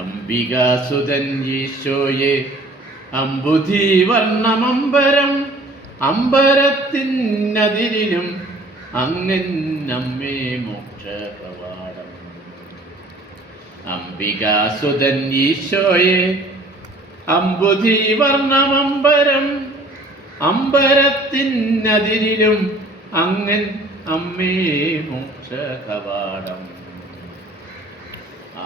അംബികാസുതൻ ഈശോയെ അംബുധീവർണ്ണമമ്പരം അമ്പരത്തിനതിരിലും അങ്ങൻ നമ്മേ മോക്ഷകവാടം. അംബികാസുതൻ ഈശോയെ അംബുധീവർണ്ണമമ്പരം അമ്പരത്തിനതിരിലും അങ്ങൻ അമ്മേ മോക്ഷകവാടം.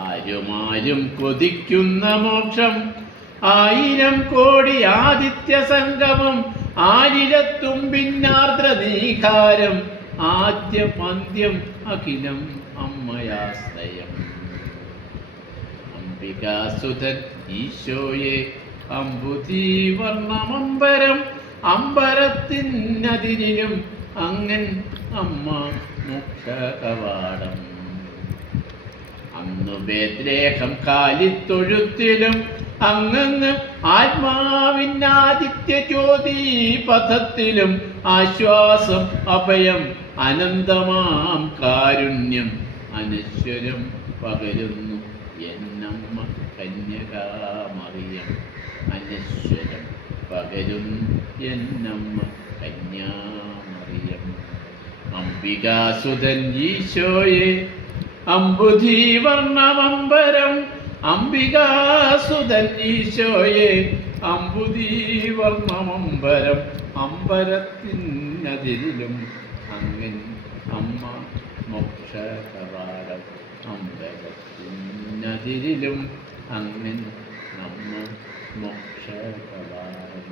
ആരുമാരും കൊതിക്കുന്ന മോക്ഷം, 1000 കോടി ആദിത്യ സംഗമം, ആരിരത്തുമ്പിന്നാർദ്ര നീകാരം, ആദ്യം അന്ത്യം അഖിലം അമ്മയാസ്തയം. അംബികാസുതൻ ഈശോയെ അംബുധീവർണ്ണമമ്പരം അമ്പരത്തിനതിരിലും അങ്ങൻ അമ്മ മോക്ഷകവാടം. അന്നു ബേത്ലേഹം കാലിത്തൊഴുത്തിലും അങ്ങ് ആത്മാവിനാദിത്യ ജ്യോതി പഥത്തിലും ആശ്വാസം അഭയം അനന്തമാം കാരുണ്യം അനശ്വരം പകരുന്നു എന്നമ്മ കന്യകാമറിയം. അനശ്വരം പകരുന്നു എന്നമ്മ കന്യാമറിയം. അംബികാസുതൻ ഈശോയെ അംബുധീവർണ്ണമമ്പരം അംബികാസുതൻ ഈശോയെ അംബുധീവർണ്ണമമ്പരം അമ്പരത്തിനതിരിലും അങ്ങൻ അമ്മ മോക്ഷകവാടം. അമ്പരത്തിനതിരിലും അങ്ങൻ അമ്മ മോക്ഷകവാടം.